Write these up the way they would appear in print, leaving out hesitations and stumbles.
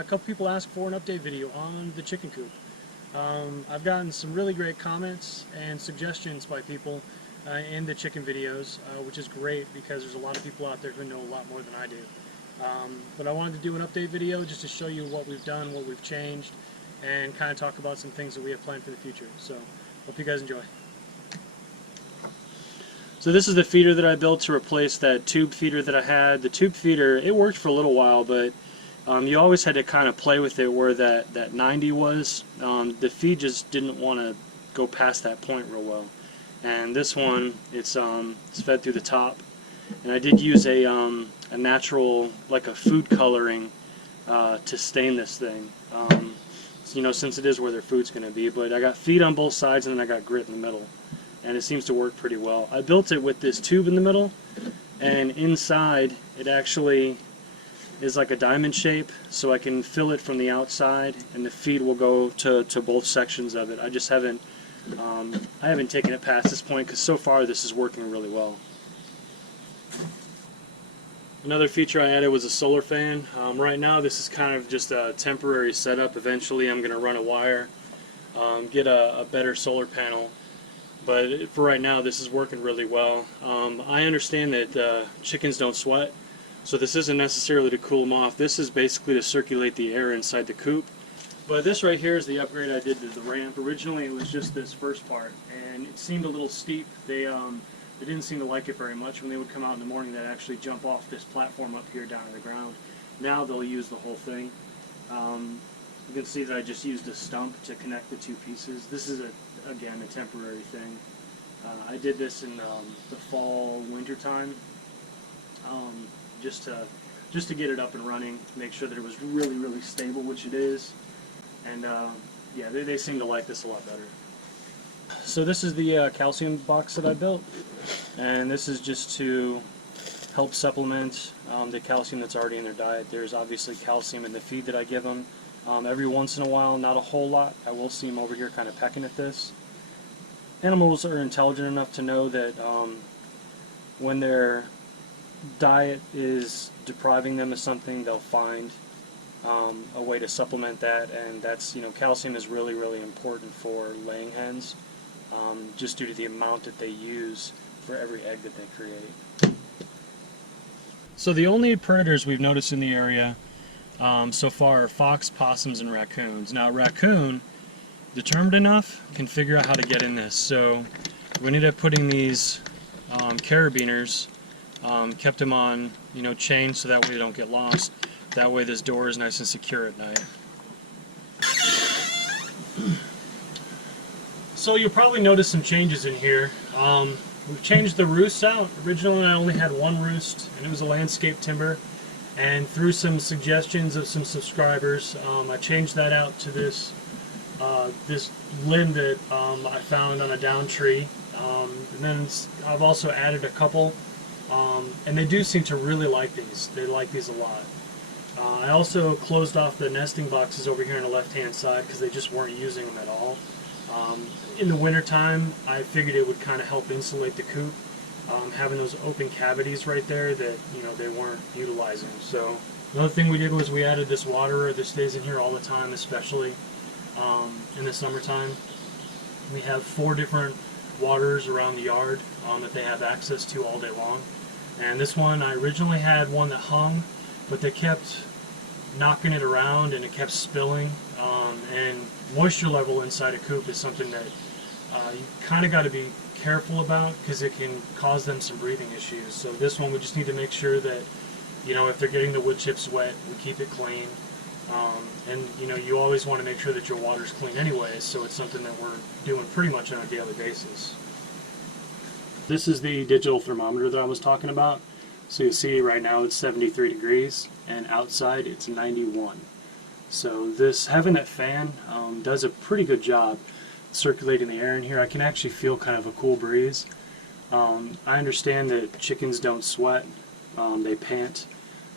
a couple people asked for an update video on the chicken coop. I've gotten some really great comments and suggestions by people in the chicken videos, which is great because there's a lot of people out there who know a lot more than I do. But I wanted to do an update video just to show you what we've done, what we've changed, and kind of talk about some things that we have planned for the future. So, hope you guys enjoy. So this is the feeder that I built to replace that tube feeder that I had. The tube feeder, it worked for a little while, but you always had to kind of play with it where that 90 was. The feed just didn't want to go past that point real well. And this one, it's fed through the top. And I did use a natural, like a food coloring to stain this thing. You know, since it is where their food's going to be. But I got feed on both sides and then I got grit in the middle. And it seems to work pretty well. I built it with this tube in the middle, and inside it actually is like a diamond shape, so I can fill it from the outside and the feed will go to both sections of it. I just haven't taken it past this point because so far this is working really well. Another feature I added was a solar fan. Right now this is kind of just a temporary setup. Eventually I'm going to run a wire, get a better solar panel. But for right now, this is working really well. I understand that chickens don't sweat, so this isn't necessarily to cool them off. This is basically to circulate the air inside the coop. But this right here is the upgrade I did to the ramp. Originally, it was just this first part, and it seemed a little steep. They didn't seem to like it very much. When they would come out in the morning, they'd actually jump off this platform up here down to the ground. Now they'll use the whole thing. You can see that I just used a stump to connect the two pieces. This is, again, a temporary thing. I did this in the fall, winter time, just to get it up and running, make sure that it was really, really stable, which it is. And yeah, they seem to like this a lot better. So this is the calcium box that I built, and this is just to help supplement the calcium that's already in their diet. There's obviously calcium in the feed that I give them. Every once in a while, not a whole lot, I will see them over here kind of pecking at this. Animals are intelligent enough to know that when their diet is depriving them of something, they'll find a way to supplement that, and that's, you know, calcium is really, really important for laying hens, just due to the amount that they use for every egg that they create. So the only predators we've noticed in the area so far are fox, possums, and raccoons. Now, raccoon, determined enough, can figure out how to get in this. So we ended up putting these carabiners, kept them on, you know, chains so that way they don't get lost. That way this door is nice and secure at night. So you'll probably notice some changes in here. We've changed the roosts out. Originally I only had one roost, and it was a landscape timber. And through some suggestions of some subscribers, I changed that out to this this limb that I found on a down tree. And then I've also added a couple, and they do seem to really like these. They like these a lot. I also closed off the nesting boxes over here on the left-hand side because they just weren't using them at all. In the wintertime, I figured it would kind of help insulate the coop. Having those open cavities right there that, you know, they weren't utilizing. So another thing we did was we added this waterer. This stays in here all the time, especially in the summertime. We have 4 different waterers around the yard that they have access to all day long. And this one, I originally had one that hung, but they kept knocking it around and it kept spilling. And moisture level inside a coop is something that you kind of got to be careful about because it can cause them some breathing issues. So this one, we just need to make sure that, you know, if they're getting the wood chips wet, we keep it clean. And you know, you always want to make sure that your water's clean anyways, so it's something that we're doing pretty much on a daily basis. This is the digital thermometer that I was talking about. So you see right now it's 73 degrees and outside it's 91. So this, having that fan does a pretty good job circulating the air in here. I can actually feel kind of a cool breeze. I understand that chickens don't sweat, they pant,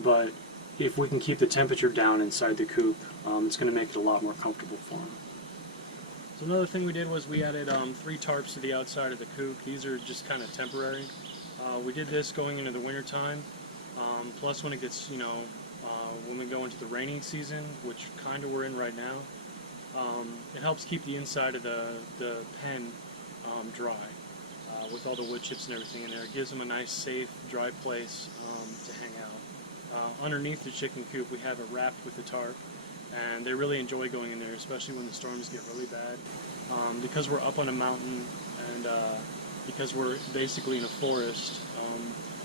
but if we can keep the temperature down inside the coop, it's going to make it a lot more comfortable for them. So another thing we did was we added 3 tarps to the outside of the coop. These are just kind of temporary. We did this going into the winter time. Plus when it gets, you know, when we go into the rainy season, which kind of we're in right now. It helps keep the inside of the pen dry with all the wood chips and everything in there. It gives them a nice, safe, dry place to hang out. Underneath the chicken coop, we have it wrapped with a tarp, and they really enjoy going in there, especially when the storms get really bad. Because we're up on a mountain and because we're basically in a forest,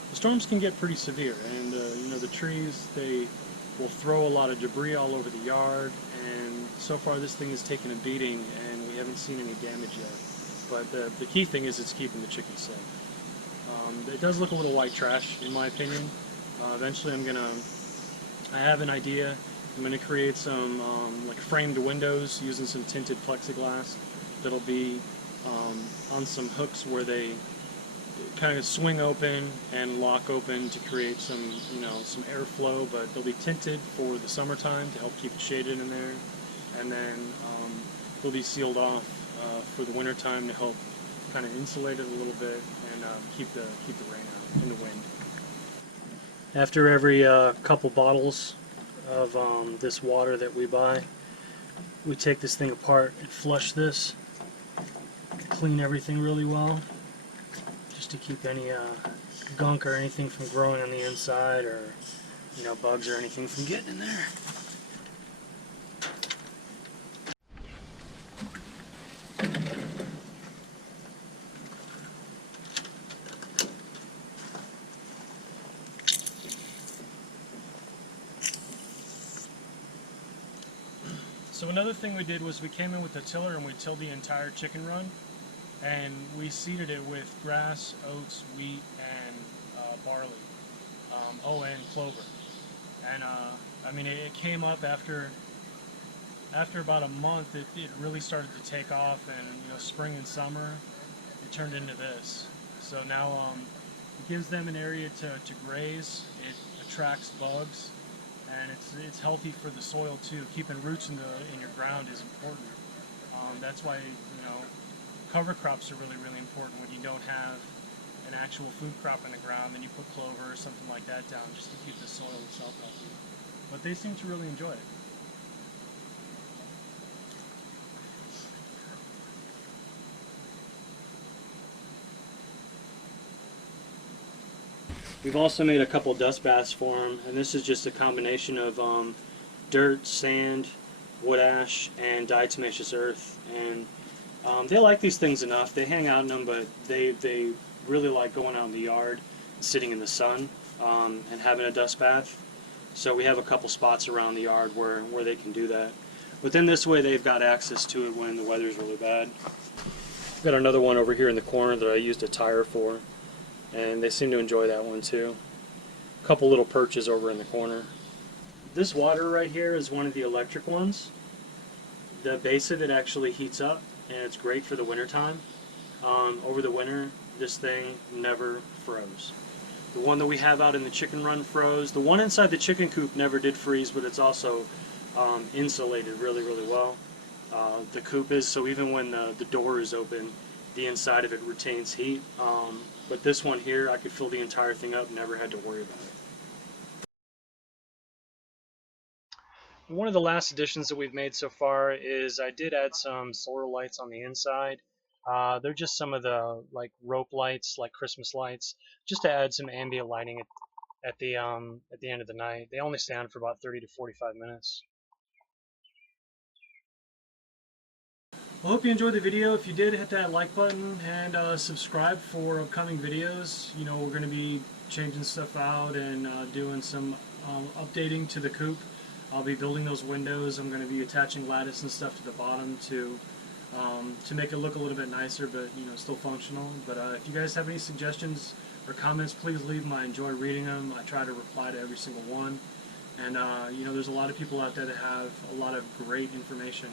the storms can get pretty severe, and you know, the trees, they will throw a lot of debris all over the yard, and so far this thing has taken a beating and we haven't seen any damage yet. But the key thing is it's keeping the chickens safe. It does look a little white trash in my opinion. Eventually I have an idea. I'm going to create some like framed windows using some tinted plexiglass that'll be on some hooks where they kind of swing open and lock open to create some, you know, some airflow, but they'll be tinted for the summertime to help keep it shaded in there, and then they'll be sealed off for the wintertime to help kind of insulate it a little bit and keep the rain out and the wind. After every couple bottles of this water that we buy, we take this thing apart and flush this, clean everything really well, just to keep any gunk or anything from growing on the inside, or, you know, bugs or anything from getting in there. So another thing we did was we came in with the tiller and we tilled the entire chicken run, and we seeded it with grass, oats, wheat, and barley, and clover. And I mean, it came up after about a month. It really started to take off, and you know, spring and summer, it turned into this. So now it gives them an area to graze. It attracts bugs, and it's healthy for the soil too. Keeping roots in your ground is important. That's why, you know, cover crops are really important when you don't have an actual food crop in the ground. Then you put clover or something like that down just to keep the soil itself healthy. But they seem to really enjoy it. We've also made a couple dust baths for them, and this is just a combination of dirt, sand, wood ash, and diatomaceous earth. And they like these things enough. They hang out in them, but they really like going out in the yard, sitting in the sun, and having a dust bath. So we have a couple spots around the yard where they can do that. But then this way they've got access to it when the weather's really bad. Got another one over here in the corner that I used a tire for, and they seem to enjoy that one too. A couple little perches over in the corner. This water right here is one of the electric ones. The base of it actually heats up, and it's great for the winter time. Over the winter, this thing never froze. The one that we have out in the chicken run froze. The one inside the chicken coop never did freeze, but it's also insulated really well. The coop is, so even when the door is open, the inside of it retains heat. But this one here, I could fill the entire thing up, never had to worry about it. One of the last additions that we've made so far is I did add some solar lights on the inside. They're just some of the like rope lights, like Christmas lights, just to add some ambient lighting at the end of the night. They only stay on for about 30 to 45 minutes. I hope you enjoyed the video. If you did, hit that like button and subscribe for upcoming videos. You know, we're going to be changing stuff out and doing some updating to the coop. I'll be building those windows. I'm going to be attaching lattice and stuff to the bottom to make it look a little bit nicer, but you know, still functional. But if you guys have any suggestions or comments, please leave them. I enjoy reading them. I try to reply to every single one. And you know, there's a lot of people out there that have a lot of great information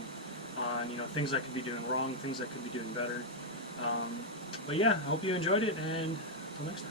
on, you know, things I could be doing wrong, things I could be doing better. But yeah, I hope you enjoyed it, and until next time.